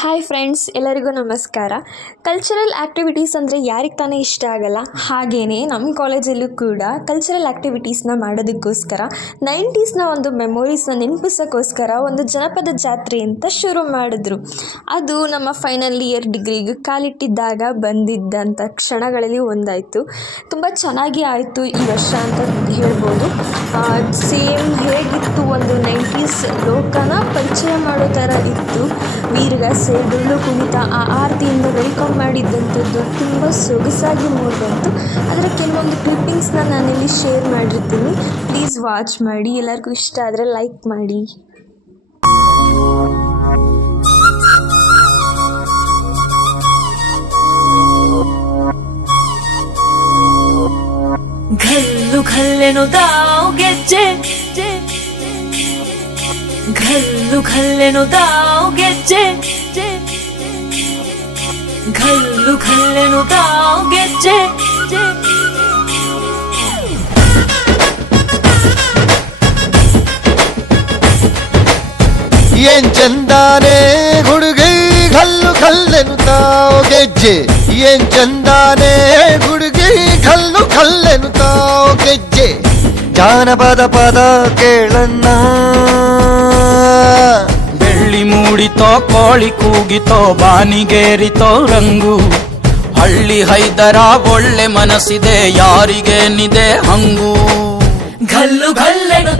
Hi friends ಎಲ್ಲರಿಗೂ ನಮಸ್ಕಾರ. Cultural activities ಅಂದರೆ ಯಾರಿಗೆ ತಾನೇ ಇಷ್ಟ ಆಗಲ್ಲ ಹಾಗೆಯೇ ನಮ್ಮ ಕಾಲೇಜಲ್ಲೂ ಕೂಡ ಕಲ್ಚರಲ್ ಆ್ಯಕ್ಟಿವಿಟೀಸ್ನ ಮಾಡೋದಕ್ಕೋಸ್ಕರ ನೈಂಟೀಸ್ನ ಒಂದು ಮೆಮೊರೀಸ್ನ ನೆನಪಿಸೋಕ್ಕೋಸ್ಕರ ಒಂದು ಜನಪದ ಜಾತ್ರೆ ಅಂತ ಶುರು ಮಾಡಿದ್ರು. ಅದು ನಮ್ಮ ಫೈನಲ್ ಇಯರ್ ಡಿಗ್ರಿಗೆ ಕಾಲಿಟ್ಟಿದ್ದಾಗ ಬಂದಿದ್ದಂಥ ಕ್ಷಣಗಳಲ್ಲಿ ಒಂದಾಯಿತು. ತುಂಬ ಚೆನ್ನಾಗಿ ಆಯಿತು ಈ ವರ್ಷ ಅಂತ ಹೇಳ್ಬೋದು. ಸೇಮ್ ಹೇಗಿತ್ತು ಒಂದು ನೈಂಟೀಸ್ ಲೋಕನ ಪರಿಚಯ ಮಾಡೋ ಥರ ಇತ್ತು. ವೀರಗಾಸೆ ಡೊಳ್ಳು ಕುಣಿತ ಆ ಆರತಿಯಿಂದ ವೆಲ್ಕಮ್ ಮಾಡಿದ್ದಂಥದ್ದು ತುಂಬ ಸೊಗಸಾಗಿ ಮೂಡಿಬಂತು. ಅದರ ಕೆಲವೊಂದು ಕ್ಲಿಪ್ಪಿಂಗ್ಸ್ನ ನಾನಿಲ್ಲಿ ಶೇರ್ ಮಾಡಿರ್ತೀನಿ. ಪ್ಲೀಸ್ ವಾಚ್ ಮಾಡಿ. ಎಲ್ಲರಿಗೂ ಇಷ್ಟ ಆದರೆ ಲೈಕ್ ಮಾಡಿ. ಘಲ್ಲು ಘಲ್ಲೆನು ತಾವು ಗೆಜ್ಜೆ. ಘಲ್ಲು ಘಲ್ಲೆನು ತಾವು ಗೆಜ್ಜೆ ಘಲ್ಲು ಘಲ್ಲೆನು ತಾವು ಗೆಜ್ಜೆ ಏನ್ ಚಂದಾನೆ ಹುಡುಗಿ ಕಲ್ಲು ಕಲ್ಲೆನು ತಾವು ಗೆಜ್ಜೆ. ಏನ್ ಚಂದಾನೆ ಹುಡುಗಿ ಕಲ್ಲು ಕಲ್ಲೆನು ತಾವು ಗೆಜ್ಜೆ ಜಾನಪದ ಪದ ಕೇಳನ್ನ ಬೆಳ್ಳಿ ಮೂಡಿತೋ ಕೋಳಿ ಕೂಗಿತೋ ಬಾನಿಗೇರಿತೋ ರಂಗು. ಹಳ್ಳಿ ಹೈದರ ಒಳ್ಳೆ ಮನಸ್ಸಿದೆ ಯಾರಿಗೇನಿದೆ ಹಂಗು. ಘಲ್ಲು ಘಲ್ಲೆನು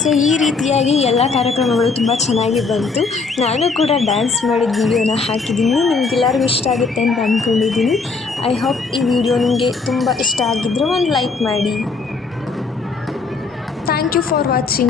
ಸೊ ಈ ರೀತಿಯಾಗಿ ಎಲ್ಲ ಕಾರ್ಯಕ್ರಮಗಳು ತುಂಬ ಚೆನ್ನಾಗಿ ಬಂತು. ನಾನು ಕೂಡ ಡ್ಯಾನ್ಸ್ ಮಾಡಿದ ವೀಡಿಯೋನ ಹಾಕಿದ್ದೀನಿ. ನಿಮ್ಗೆಲ್ಲರಿಗೂ ಇಷ್ಟ ಆಗುತ್ತೆ ಅಂತ ಅಂದ್ಕೊಂಡಿದ್ದೀನಿ ಐ ಹೋಪ್ ಈ ವಿಡಿಯೋ ನಿಮಗೆ ತುಂಬ ಇಷ್ಟ ಆಗಿದ್ದರೆ ಒಂದು ಲೈಕ್ ಮಾಡಿ. Thank you for watching